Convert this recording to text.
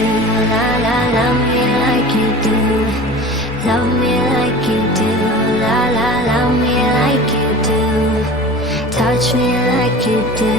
do. La la, love me like you do. Love me like you do. La la, love me like you do. Touch me like you do.